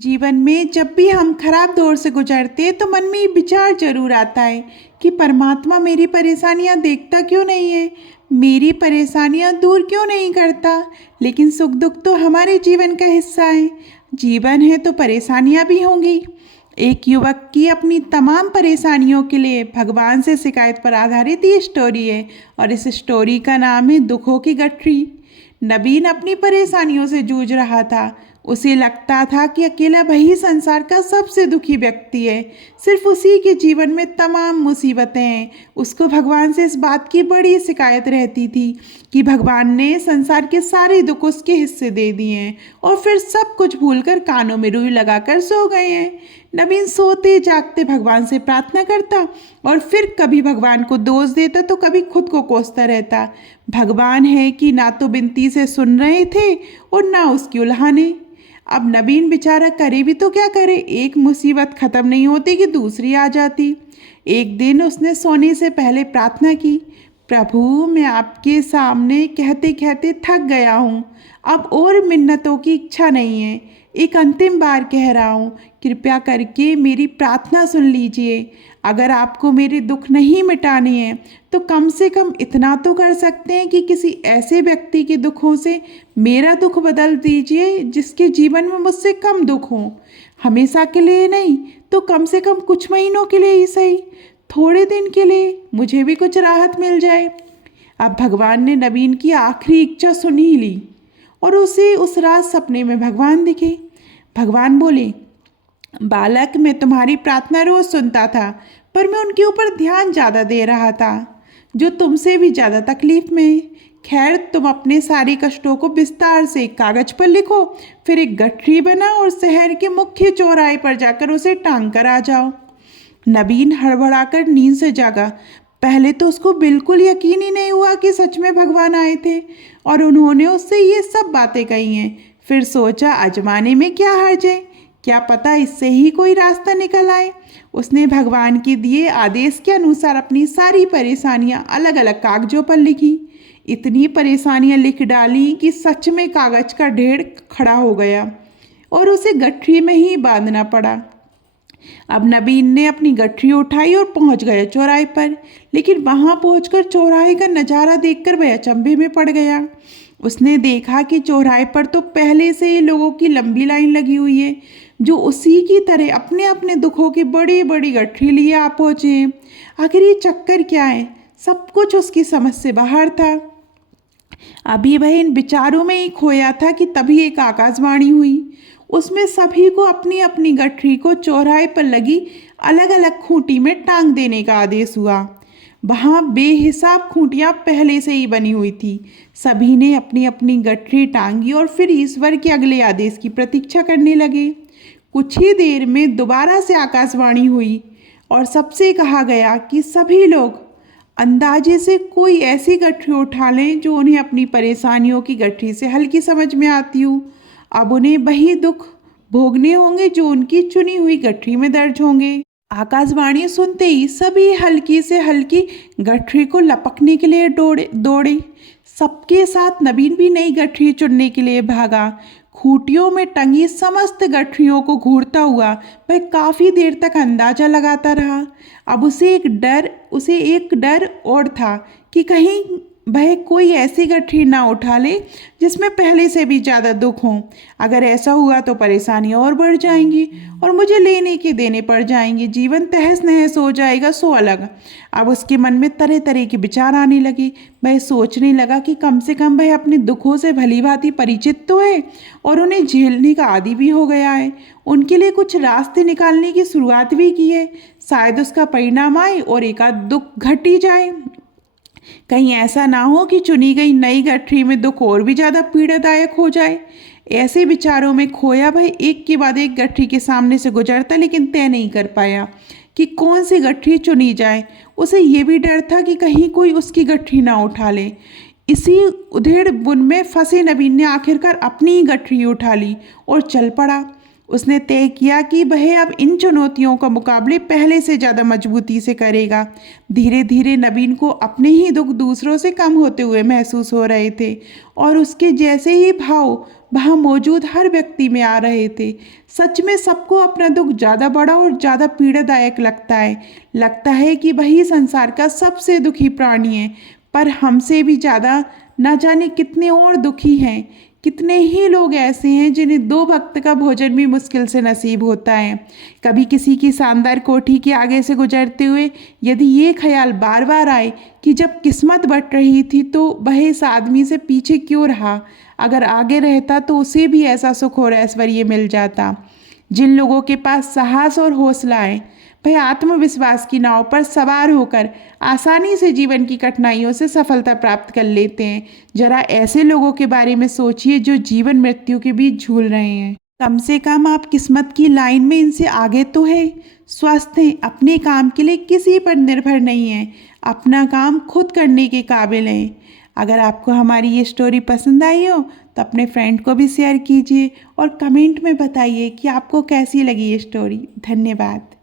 जीवन में जब भी हम खराब दौर से गुजरते हैं तो मन में ये विचार जरूर आता है कि परमात्मा मेरी परेशानियां देखता क्यों नहीं है, मेरी परेशानियां दूर क्यों नहीं करता। लेकिन सुख दुख तो हमारे जीवन का हिस्सा है। जीवन है तो परेशानियां भी होंगी। एक युवक की अपनी तमाम परेशानियों के लिए भगवान से शिकायत पर आधारित ये स्टोरी है और इस स्टोरी का नाम है दुखों की गठरी। नबीन अपनी परेशानियों से जूझ रहा था। उसे लगता था कि अकेला वही संसार का सबसे दुखी व्यक्ति है। सिर्फ उसी के जीवन में तमाम मुसीबतें हैं। उसको भगवान से इस बात की बड़ी शिकायत रहती थी कि भगवान ने संसार के सारे दुख उसके हिस्से दे दिए हैं और फिर सब कुछ भूलकर कानों में रुई लगाकर सो गए हैं। नवीन सोते जागते भगवान से प्रार्थना करता और फिर कभी भगवान को दोष देता तो कभी खुद को कोसता रहता। भगवान है कि ना तो विनती से सुन रहे थे और ना उसकी उल्हाने। अब नवीन बेचारा करे भी तो क्या करे, एक मुसीबत खत्म नहीं होती कि दूसरी आ जाती। एक दिन उसने सोने से पहले प्रार्थना की, प्रभु मैं आपके सामने कहते कहते थक गया हूँ, अब और मिन्नतों की इच्छा नहीं है। एक अंतिम बार कह रहा हूँ, कृपया करके मेरी प्रार्थना सुन लीजिए। अगर आपको मेरे दुख नहीं मिटाने हैं तो कम से कम इतना तो कर सकते हैं कि किसी ऐसे व्यक्ति के दुखों से मेरा दुख बदल दीजिए जिसके जीवन में मुझसे कम दुख हो। हमेशा के लिए नहीं तो कम से कम कुछ महीनों के लिए ही सही, थोड़े दिन के लिए मुझे भी कुछ राहत मिल जाए। अब भगवान ने नवीन की आखिरी इच्छा सुन ही ली और उसे उस रात सपने में भगवान दिखे। भगवान बोले, बालक मैं तुम्हारी प्रार्थना रोज सुनता था पर मैं उनके ऊपर ध्यान ज़्यादा दे रहा था जो तुमसे भी ज़्यादा तकलीफ में है। खैर तुम अपने सारे कष्टों को विस्तार से एक कागज पर लिखो, फिर एक गठरी बना और शहर के मुख्य चौराहे पर जाकर उसे टांग कर आ जाओ। नवीन हड़बड़ाकर नींद से जागा। पहले तो उसको बिल्कुल यकीन ही नहीं हुआ कि सच में भगवान आए थे और उन्होंने उससे ये सब बातें कही हैं। फिर सोचा आजमाने में क्या हर्ज है, क्या पता इससे ही कोई रास्ता निकल आए। उसने भगवान के दिए आदेश के अनुसार अपनी सारी परेशानियां अलग अलग कागजों पर लिखी। इतनी परेशानियां लिख डाली कि सच में कागज का ढेर खड़ा हो गया और उसे गठरी में ही बांधना पड़ा। अब नबीन ने अपनी गठरी उठाई और पहुंच गया चौराहे पर, लेकिन वहां पहुंचकर चौराहे का नज़ारा देखकर वह अचंभे में पड़ गया। उसने देखा कि चौराहे पर तो पहले से ही लोगों की लंबी लाइन लगी हुई है जो उसी की तरह अपने अपने दुखों की बड़ी बड़ी गठरी लिए आ पहुंचे हैं। आखिर ये चक्कर क्या है, सब कुछ उसकी समझ से बाहर था। अभी वह इन विचारों में ही खोया था कि तभी एक आकाशवाणी हुई। उसमें सभी को अपनी अपनी गठरी को चौराहे पर लगी अलग अलग खूंटी में टांग देने का आदेश हुआ। वहाँ बेहिसाब खूंटियाँ पहले से ही बनी हुई थी। सभी ने अपनी अपनी गठरी टांगी और फिर ईश्वर के अगले आदेश की प्रतीक्षा करने लगे। कुछ ही देर में दोबारा से आकाशवाणी हुई और सबसे कहा गया कि सभी लोग अंदाजे से कोई ऐसी गठरी उठा लें जो उन्हें अपनी परेशानियों की गठरी से हल्की समझ में आती हो। अब उन्हें वही दुख भोगने होंगे जो उनकी चुनी हुई गठरी में दर्ज होंगे। आकाशवाणी सुनते ही सभी हल्की से हल्की गठरी को लपकने के लिए दौड़े। सबके साथ नवीन भी नई गठरी चुनने के लिए भागा। खूंटियों में टंगी समस्त गठरियों को घूरता हुआ वह काफ़ी देर तक अंदाजा लगाता रहा। अब उसे एक डर और था कि कहीं वह कोई ऐसी गठरी ना उठा ले जिसमें पहले से भी ज़्यादा दुख हों। अगर ऐसा हुआ तो परेशानियां और बढ़ जाएंगी और मुझे लेने के देने पड़ जाएंगे, जीवन तहस नहस हो जाएगा सो अलग। अब उसके मन में तरह तरह के विचार आने लगे। वह सोचने लगा कि कम से कम वह अपने दुखों से भली भांति परिचित तो है और उन्हें झेलने का आदी भी हो गया है। उनके लिए कुछ रास्ते निकालने की शुरुआत भी की है। शायद उसका परिणाम आए और एक आध दुख घट ही जाए। कहीं ऐसा ना हो कि चुनी गई नई गठरी में दुख और भी ज़्यादा पीड़ादायक हो जाए। ऐसे विचारों में खोया वह एक के बाद एक गठरी के सामने से गुजरता, लेकिन तय नहीं कर पाया कि कौन सी गठरी चुनी जाए। उसे ये भी डर था कि कहीं कोई उसकी गठरी ना उठा ले। इसी उधेड़ बुन में फंसे नवीन ने आखिरकार अपनी ही गठरी उठा ली और चल पड़ा। उसने तय किया कि वह अब इन चुनौतियों का मुकाबले पहले से ज़्यादा मजबूती से करेगा। धीरे धीरे नवीन को अपने ही दुख दूसरों से कम होते हुए महसूस हो रहे थे और उसके जैसे ही भाव वहाँ मौजूद हर व्यक्ति में आ रहे थे। सच में सबको अपना दुख ज़्यादा बड़ा और ज़्यादा पीड़ादायक लगता है कि वही संसार का सबसे दुखी प्राणी है। पर हमसे भी ज़्यादा न जाने कितने और दुखी हैं। कितने ही लोग ऐसे हैं जिन्हें दो वक्त का भोजन भी मुश्किल से नसीब होता है। कभी किसी की शानदार कोठी के आगे से गुजरते हुए यदि ये ख्याल बार बार आए कि जब किस्मत बट रही थी तो वह इस आदमी से पीछे क्यों रहा, अगर आगे रहता तो उसे भी ऐसा सुख और ऐश्वर्य मिल जाता। जिन लोगों के पास साहस और हौसला है वह आत्मविश्वास की नाव पर सवार होकर आसानी से जीवन की कठिनाइयों से सफलता प्राप्त कर लेते हैं। जरा ऐसे लोगों के बारे में सोचिए जो जीवन मृत्यु के बीच झूल रहे हैं। कम से कम आप किस्मत की लाइन में इनसे आगे तो है। स्वस्थ हैं, अपने काम के लिए किसी पर निर्भर नहीं है, अपना काम खुद करने के काबिल हैं। अगर आपको हमारी ये स्टोरी पसंद आई हो तो अपने फ्रेंड को भी शेयर कीजिए और कमेंट में बताइए कि आपको कैसी लगी ये स्टोरी। धन्यवाद।